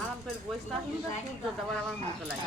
আরাম করে বসে থাকুন তারপর আমার মুখ লাগে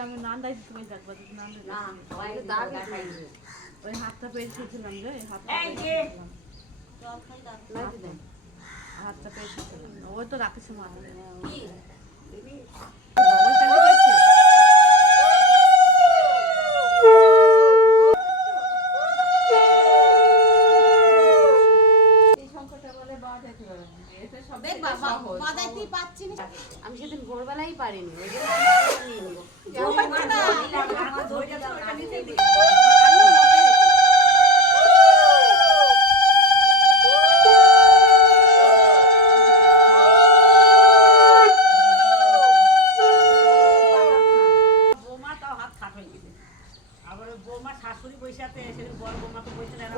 আমি নান তুমি দেখবা তুমি নান ওই হাতটা পেয়েছিলাম রে হাতটা হাতটা পেয়েছিলাম ওই তো রাখিস মাথা ওই তাহলে পেয়েছে আমি সেদিন ভোরবেলাই পারিনি ওই জন্য আমি নিয়ে নেব। বৌমা তাও হাত খাট হয়ে গেছে আবার ওই বৌমা শাশুড়ি বসে আছে সেদিন বড় বৌমা তো বসে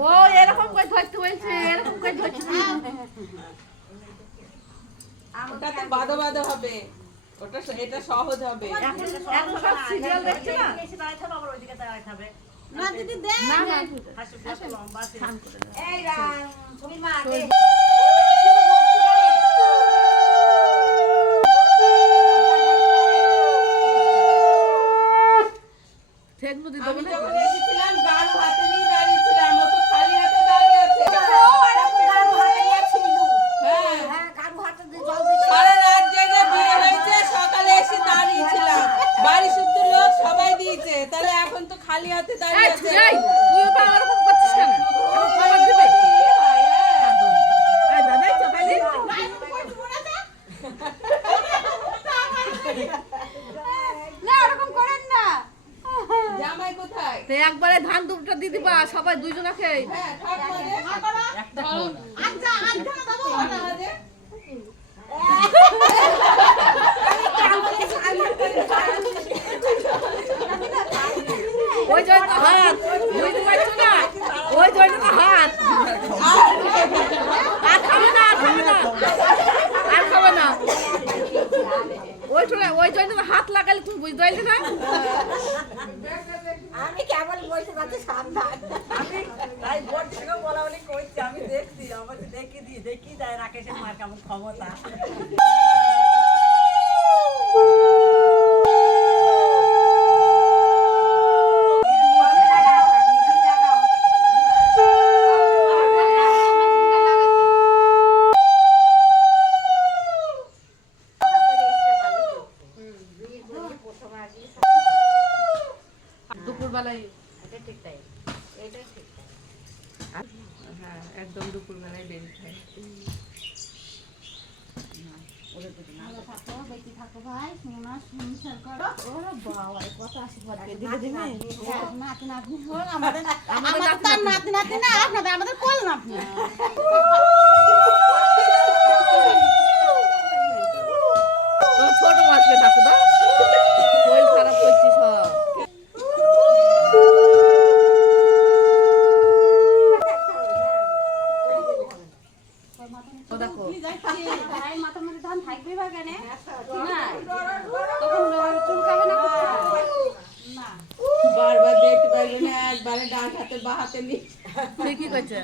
ও এরকম করে ধরতে বলছে এরকম করে ধরছে ওটা তো বাদো বাদো হবে। ওটা এটা সহজ হবে। এখন এখন সব সিরিয়াল দেখছে না? এসে দাঁড়াতে হবে আবার ওইদিকে দাঁড়াতে হবে না লম্বা। এই রাম, ছবির মা, দে। ঠেক নদী আমি দেবো না যখন এসেছিলাম গাড়ু হাতে নিয়ে দাঁড়িয়েছিলাম ও তো খালি হাতে দাঁড়িয়ে আছে হ্যাঁ হ্যাঁ, কারু হাতে দিয়ে জল দিচ্ছে। সারা রাত জেগে বিয়ে হয়েছে সকালে এসে দাঁড়িয়েছিলাম বাড়ি শুদ্ধ লোক সবাই দিয়েছে তাহলে এখন তো খালি হাতে দাঁড়িয়ে এই, আছে এই, তুই ওটা ওরকম করছিস কেন? খাবার দিবে? এই, দাদাই তো খালি। না, ওরকম করেন না। জামাই কোথায় তো একবারে ধান দুটো দিয়ে দিবা সবাই দুইজনা খেয়ে হ্যাঁ ফোন ঠাকুমাদের ওই জন্য তো হাত বুঝতে পারছ না ওই জন্য তো হাত। আর খাবে না আর খাবে না আর খাবে না। ওই হাত লাগালে তুমি বুঝতে পারলে না? আমি কেবল বসে পাচ্ছি সাবধান। আমি তাই বোর্ড থেকে বলা বলি করছি, আমি দেখছি আমাকে দেখি দিই দেখি যায় রাকেশের মার কেমন ক্ষমতা। দুপুর বেলায় এটা ঠিক তাই। এটা ঠিক তাই। হ্যাঁ একদম খাই আমাদের তো ছোট মাছকে ডাকো দাও শরীর খারাপ করছি সব ও দেখো মাথার মধ্যে ধান থাকবে বা কেন তখন চুলকাবে না বারবার দেখতে পারবে না একবারে ডান হাতে বা হাতে নিয়ে ঠিকই কইছে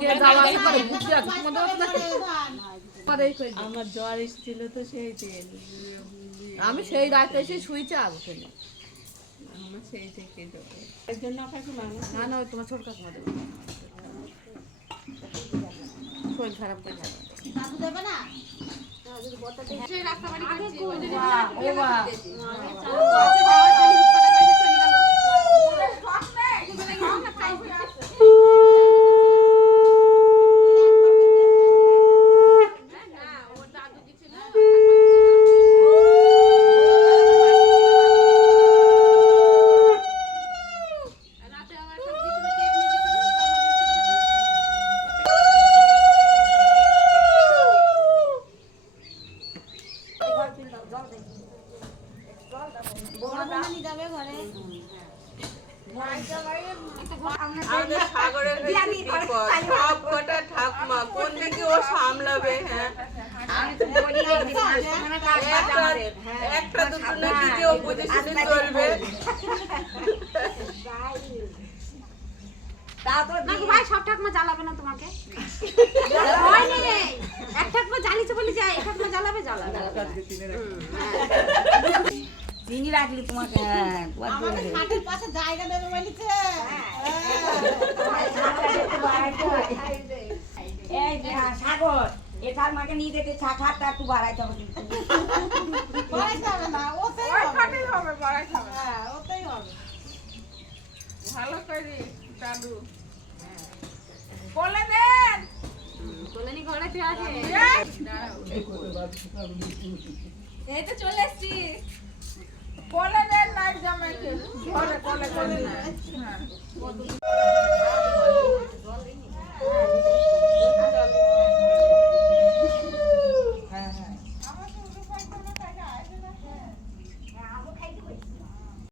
কে যাওয়া করে বুদ্ধি আছে তোমাদের তো নাকি পরেই কই দিই। আমার জ্বর এসেছিল তো সেই দিন আমি সেই রাতে এসে শুইছি আর উঠেনি আমার সেই থেকে এর জন্য আপনাকে না না ওই তোমার ছোট কাকিমা দেবে। শরীর খারাপ করছে ও বা সঙ্গে কি ও সামলাবে হ্যাঁ। একটা দুটো নাকি যে ও বুঝে শুনে চলবে। তা তো না দিয়ে- ভাই সব ঠাকুমা জ্বালাবে না তোমাকে। ভয় নেই। এক ঠাকুমা জ্বালিয়েছে বলে যায় এক ঠাকুমা জ্বালাবে জ্বালাবে। চিনি রাখলি তোমাকে হ্যাঁ জন্য। খাটের পাশে জায়গা দেবে বলেছে। এই যে, হ্যাঁ, সাগর। এটার মাকে নিয়ে যেতে চা খাটটা একটু বাড়াইতে হবে। কিন্তু। বাড়াইতে হবে না ওতেই হবে। হবে হ্যাঁ ওতেই হবে। ভালো করে চালু। বলে দেন আছে এই। তো চলে এসছি। বলে দেন নাইট জামাইকে ঘরে কোলে করে না হ্যাঁ।